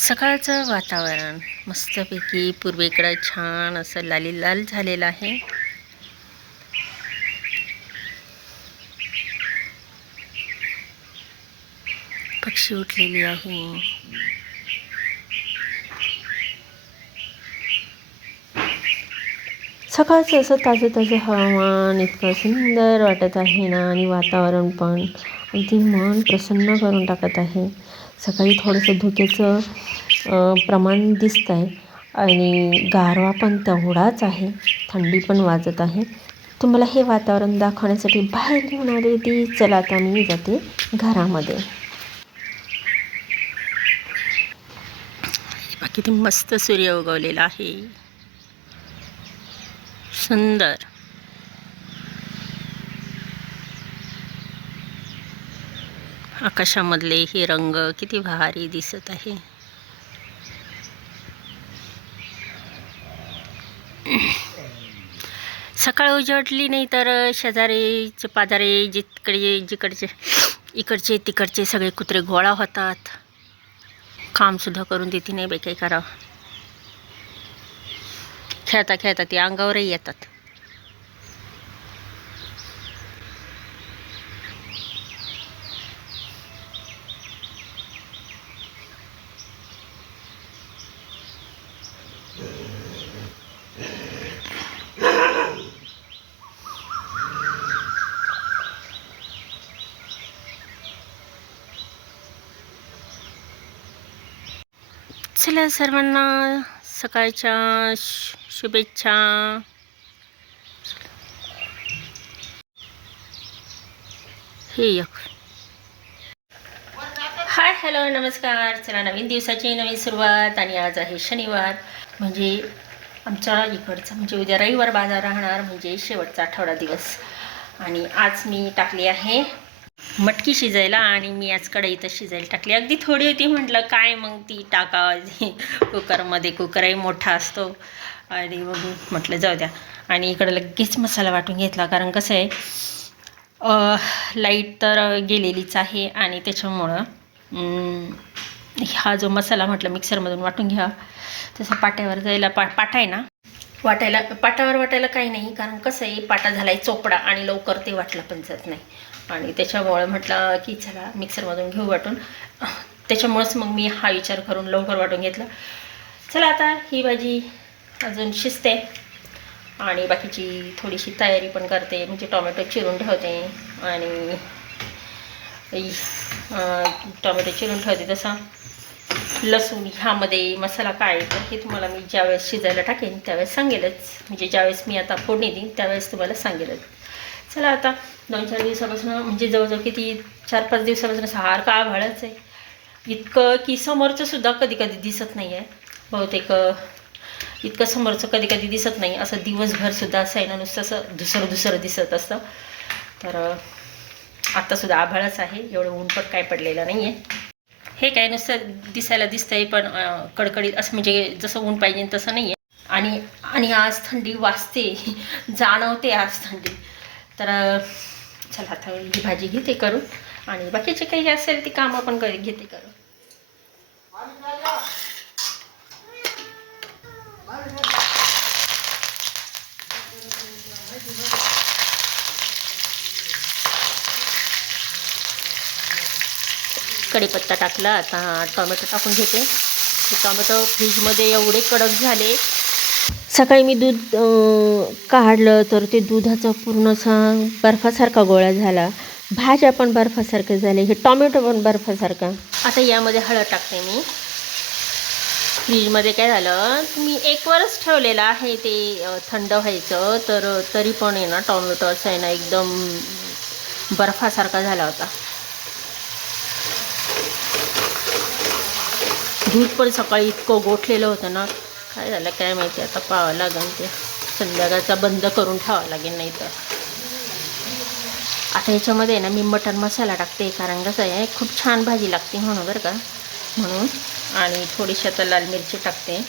सकाळचं वातावरण. मस्तपैकी पूर्वेकडं छान असं लाली लाल झालेलं आहे. पक्षी उठलेली आहे. सकाळचं असं ताजं ताजं हवामान इतकं सुंदर वाटत आहे ना आणि वातावरण पण अगदी मन प्रसन्न करून टाकत आहे. सकाळी थोडंसं धुक्याचं प्रमाण दिसत आहे आणि गारवा पण तेवढाच आहे. थंडी पण वाजत आहे. तुम्हाला हे वातावरण दाखवण्यासाठी बाहेर घेऊन आले ती चला आता मी जाते घरामध्ये. किती मस्त सूर्य उगवलेला आहे. सुंदर. आकाशामधले हे रंग किती भारी दिसत आहे. सकाळ उजडली नाही तर शेजारीचे पाजारी जिकडे जिकडचे इकडचे तिकडचे सगळे कुत्रे गोळा होतात. कामसुद्धा करून देते नाही बाई काही करावं. खेळता खेळता ते अंगावरही येतात. चला सर्वांना सकाळच्या शुभेच्छा. हे एक हाय हॅलो नमस्कार. चला नवीन दिवसाची नवीन सुरुवात आणि आज आहे शनिवार. म्हणजे आमच्या इकडचा म्हणजे उद्या रविवार बाजार राहणार म्हणजे शेवटचा आठवडा दिवस. आणि आज मी टाकली आहे मटकी शिजायला आणि मी आज कढईतच शिजायला टाकली. अगदी थोडी होती म्हटलं काय मग ती टाका कुकरमध्ये कुकरही मोठा असतो. आणि मग म्हटलं जाऊ द्या. आणि इकडं लगेच मसाला वाटून घेतला कारण कसं आहे लाइट तर गेलेलीच आहे आणि त्याच्यामुळं हा जो मसाला म्हटलं मिक्सरमधून वाटून घ्या. तसं पाट्यावर जायला पा पाटा आहे ना? वाटायला पाटावर वाटायला काही नाही कारण कसं आहे पाटा झाला आहे चोपडा आणि लवकर ते वाटलं पण जात नाही. आणि त्याच्यामुळं म्हटलं की चला मिक्सरमधून घेऊ वाटून. त्याच्यामुळंच मग मी हा विचार करून लवकर वाटून घेतला. चला आता ही भाजी अजून शिजते. आणि बाकीची थोडीशी तयारी पण करते. म्हणजे टोमॅटो चिरून ठेवते. आणि टोमॅटो चिरून ठेवते तसा. लसूण ह्यामध्ये मसाला काय तर हे तुम्हाला मी ज्यावेळेस शिजायला टाकेन त्यावेळेस सांगेलच. म्हणजे ज्यावेळेस मी आता फोडणी देईन त्यावेळेस तुम्हाला सांगेलच. चला आता दोन चार दिवसापासून म्हणजे जवळजवळ किती चार पाच दिवसापासून सारखं आभाळच आहे. इतकं की समोरचंसुद्धा कधी कधी दिसत नाही आहे बहुतेक इतकं समोरचं कधी कधी दिसत नाही. असं दिवसभरसुद्धा असं आहे ना नुसतं असं दुसरं दुसरं दिसत असतं. तर आत्तासुद्धा आभाळच आहे. एवढं ऊन पण काय पडलेलं नाही आहे हे काय नुसतं दिसायला दिसतंय पण कडकडीत असं म्हणजे जसं ऊन पाहिजे तसं नाही आहे आणि आणि आज थंडी वाजते. जाणवते आज थंडी. तर चला आता ही भाजी घेते करून. आणि बाकीचे काही असेल ती कामं पण करी घेते करून. कढीपत्ता टाकला. आता टोमॅटो टाकून घेते. टॉमॅटो टोमॅटो फ्रीजमध्ये एवढे कडक झाले सकाळी मी दूध काढलं तर ते दुधाचा पूर्ण असा बर्फासारखा गोळा झाला. भाज्या पण बर्फासारखे झाले हे टोमॅटो पण बर्फासारखा. आता यामध्ये हळद टाकते मी. फ्रीजमध्ये काय झालं मी एक वरच ठेवलेलं आहे ते थंड व्हायचं तर तरी पण आहे ना टोमॅटो असं आहे ना एकदम बर्फासारखा झाला होता. दूध पण सकाळी इतकं गोठलेलं होतं ना काय झालं काय माहिती आता पाहावं लागेल ते. संध्याकाळचा बंद करून ठेवावं लागेल नाही तर आता याच्यामध्ये ना मी मटण मसाला टाकते कारण कसं आहे खूप छान भाजी लागते म्हणून बरं का. म्हणून आणि थोडीशी आता लाल मिरची टाकते.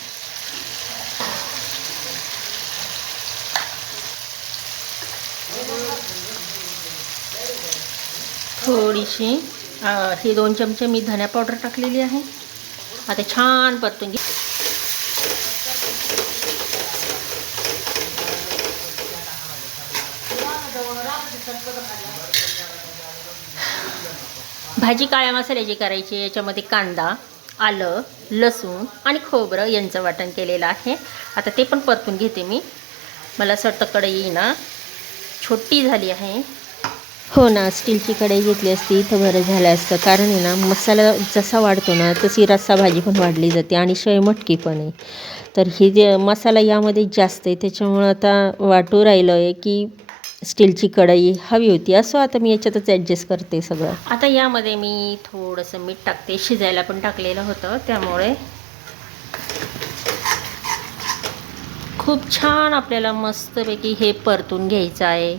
थोडीशी हे दोन चमचे मी धन्या पावडर टाकलेली आहे. आता छान परतून घे. भाजी काळ्या मसाल्याची करायची याच्यामध्ये कांदा आलं लसूण आणि खोबरं यांचं वाटण केलेलं आहे. आता ते पण परतून घेते मी. मला असं वाटतं कढई ना छोटी झाली आहे. हो ना स्टीलची कढई घेतली असती तर बरं झालं असतं. कारण आहे ना मसाला जसा वाढतो ना तशी रस्सा भाजी पण वाढली जाते आणि शिवाय मटकी पण आहे. तर हे जे मसाला यामध्ये जास्त आहे त्याच्यामुळं आता वाटू राहिलं आहे की स्टीलची कढई हवी होती. असं आता मी याच्यातच ॲडजस्ट करते सगळं. आता यामध्ये मी थोडंसं मीठ टाकते. शिजायला पण टाकलेलं होतं. त्यामुळे खूप छान आपल्याला मस्तपैकी हे परतून घ्यायचं आहे.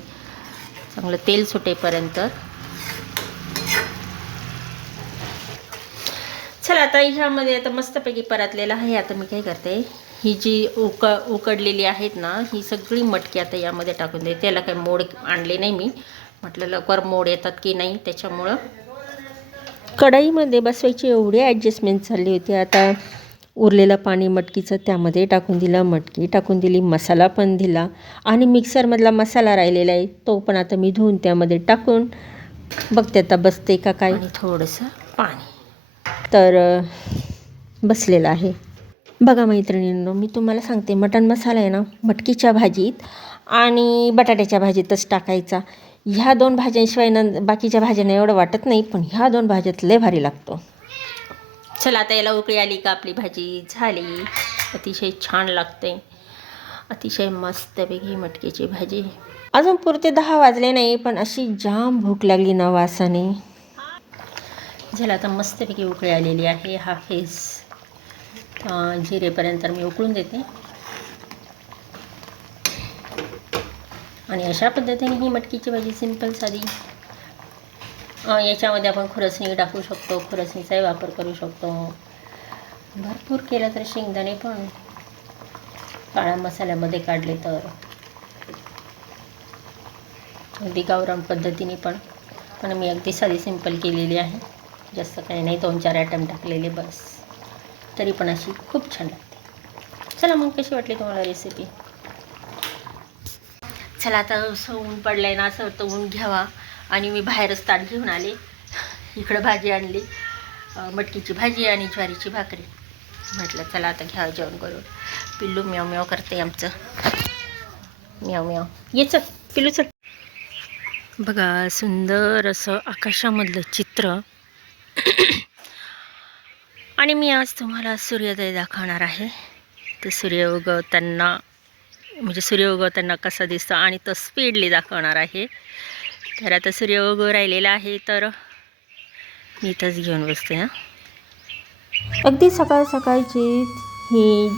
चांगलं तेल सुटेपर्यंत. चला आता ह्यामध्ये आता मस्तपैकी परतलेला आहे. आता मी काय करते ही जी उक उकडलेली आहेत ना ही सगळी मटकी आता यामध्ये टाकून दे त्याला काही मोड आणले नाही मी. म्हटलं लवकर मोड येतात की नाही त्याच्यामुळं. कढईमध्ये बसवायची एवढी ॲडजस्टमेंट चालली होती. आता उरलेलं पाणी मटकीचं त्यामध्ये टाकून दिलं. मटकी टाकून दिली मसाला पण दिला. आणि मिक्सरमधला मसाला राहिलेला आहे तो पण आता मी धुवून त्यामध्ये टाकून बघते आता बसते का काय. थोडंसं पाणी. तर बसलेला बसलेलं आहे. बघा मैत्रिणींनो मी तुम्हाला सांगते मटण मसाला आहे ना मटकीच्या भाजीत आणि बटाट्याच्या भाजीतच टाकायचा. ह्या दोन भाज्यांशिवाय न बाकीच्या भाज्यांना एवढं वाटत नाही पण ह्या दोन भाज्यात लय भारी लागतो. चला आता याला उकळी आली का आपली भाजी झाली. अतिशय छान लागते. अतिशय मस्तपैकी मटकीची भाजी. अजून पुरते दहा वाजले नाही पण अशी जाम भूक लागली ना वासाने. झालं. आता मस्तपैकी उकळी आलेली आहे. हा फेस जिरेपर्यंत मी उकळून देते. आणि अशा पद्धतीने ही मटकीची भाजी सिंपल साधी. याच्यामध्ये आपण खुरसणी टाकू शकतो. खुरसणीचाही वापर करू शकतो. भरपूर केलं तर शेंगदाणे पण. काळ्या मसाल्यामध्ये काढले तर. अगदी गावरान पद्धतीने पण. पण मी अगदी साधी सिंपल केलेली आहे. जास्त काही नाही दोन चार आयटम टाकलेले बस. तरी पण अशी खूप छान लागते. चला मग कशी वाटली तुम्हाला रेसिपी चला आता असं ऊन पडलं आहे ना असं वाटतं ऊन घ्यावा. आणि मी बाहेरच ताट घेऊन आले. इकडं भाजी आणली. मटकीची भाजी आणि ज्वारीची भाकरी. म्हटलं चला आता घ्यावं जेवण करून. पिल्लू म्याव म्याव करते आमचं. म्याव म्याव. ये चल पिल्लू चल. बघा सुंदर असं आकाशामधलं चित्र. आणि मी आज तुम्हाला सूर्योदय दाखवणार आहे. तर सूर्य उगवताना म्हणजे सूर्य उगवताना कसा दिसतो आणि तो स्पीडली दाखवणार आहे. तर आता सूर्य उगव राहिलेला आहे तर मी इथंच घेऊन बसते हां. अगदी सकाळ सकाळचे हे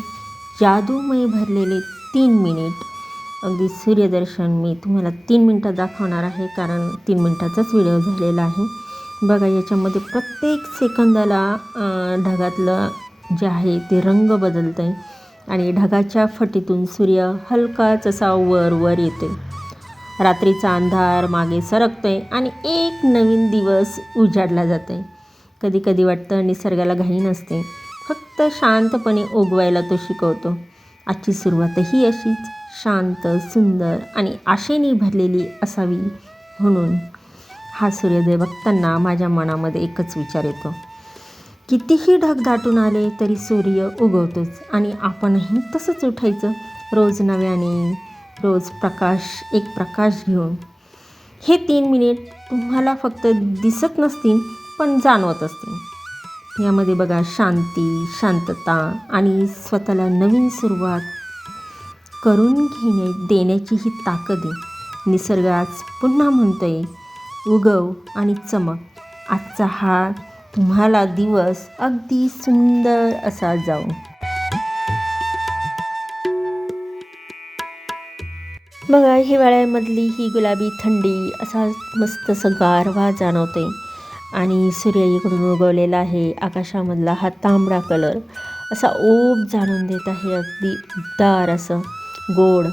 जादूमय भरलेले तीन मिनिट. अगदी सूर्यदर्शन मी तुम्हाला तीन मिनटं दाखवणार आहे कारण तीन मिनटाचाच व्हिडिओ झालेला आहे. बघा याच्यामध्ये प्रत्येक सेकंदाला ढगातलं जे आहे ते रंग बदलतं आहे आणि ढगाच्या फटीतून सूर्य हलकाच असा वर वर येतो रात्रीचा अंधार मागे सरकतोय आणि एक नवीन दिवस उजाडला जातोय. कधी कधी वाटतं निसर्गाला घाई नसते फक्त शांतपणे उगवायला तो शिकवतो. आजची सुरुवातही अशीच शांत सुंदर आणि आशेने भरलेली असावी म्हणून. हा सूर्योदय बघताना माझ्या मनामध्ये एकच विचार येतो. कितीही ढग दाटून आले तरी सूर्य उगवतोच आणि आपणही तसंच उठायचं. रोज नव्याने रोज प्रकाश एक प्रकाश घेऊन. हे तीन मिनिट तुम्हाला फक्त दिसत नसतील पण जाणवत असतील. यामध्ये बघा शांती शांतता आणि स्वतःला नवीन सुरुवात. करून घेणे देण्याची ही ताकद आहे. निसर्गाच आज पुन्हा म्हणतोय उगव आणि चमक. आजचा हा तुम्हाला दिवस अगदी सुंदर असा जाऊ. बघा हिवाळ्यामधली ही गुलाबी थंडी असा मस्त असं गारवा जाणवते. आणि सूर्य इकडून उगवलेला आहे आकाशामधला हा तांबडा कलर. असा ओप जाणून देत आहे अगदी उबदार असं गोड.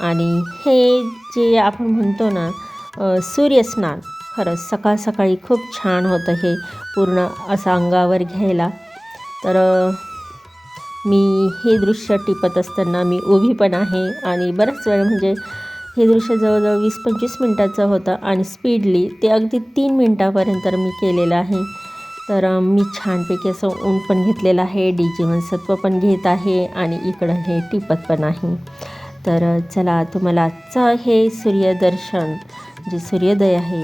आणि हे जे आपण म्हणतो ना सूर्यस्नान. खरंच सकाळ सकाळी खूप छान होतं हे पूर्ण असं अंगावर घ्यायला. तर मी हे दृश्य टिपत असताना मी उभी पण आहे आणि बराच वेळ म्हणजे हे दृश्य जवळजवळ वीस पंचवीस मिनटाचं होतं आणि स्पीडली ते अगदी तीन मिनटापर्यंत मी केलेलं आहे. तर मी छानपैकी असं ऊन पण घेतलेलं आहे डी जीवनसत्व पण घेत आहे आणि इकडं हे टिपत पण आहे. तर चला तुम्हाला आजचं हे सूर्यदर्शन जे सूर्योदय आहे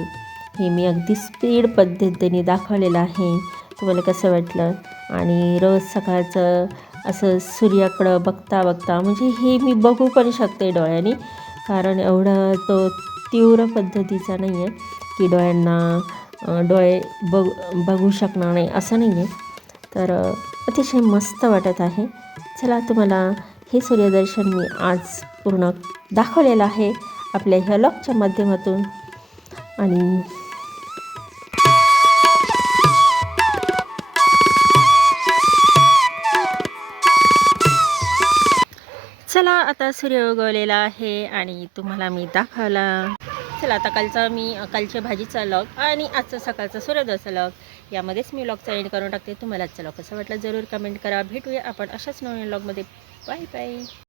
हे मी अगदी स्पीड पद्धतीने दाखवलेलं आहे. तुम्हाला कसं वाटलं? आणि रोज सकाळचं असं सूर्याकडं बघता बघता म्हणजे हे मी बघू पण शकते डोळ्यांनी कारण एवढं तो तीव्र पद्धतीचा नाही आहे की डोळ्यांना डोळे बघ बघू शकणार नाही असं नाही आहे तर अतिशय मस्त वाटत आहे. चला तुम्हाला हे सूर्यदर्शन मी आज पूर्ण दाखवलेलं आहे. आपल्या ह्या लॉकच्या माध्यमातून. आणि चला आता सूर्य उगवलेला आहे आणि तुम्हाला मी दाखवला. चला आता कालचा मी कालच्या भाजीचा लॉग आणि आजचा सकाळचा सूर्योदयाचा लॉग यामध्येच मी लॉगचा एंड करून टाकते. तुम्हाला आजचा लॉग कसं वाटलं जरूर कमेंट करा. भेटूया आपण अशाच नवीन लॉगमध्ये बाय बाय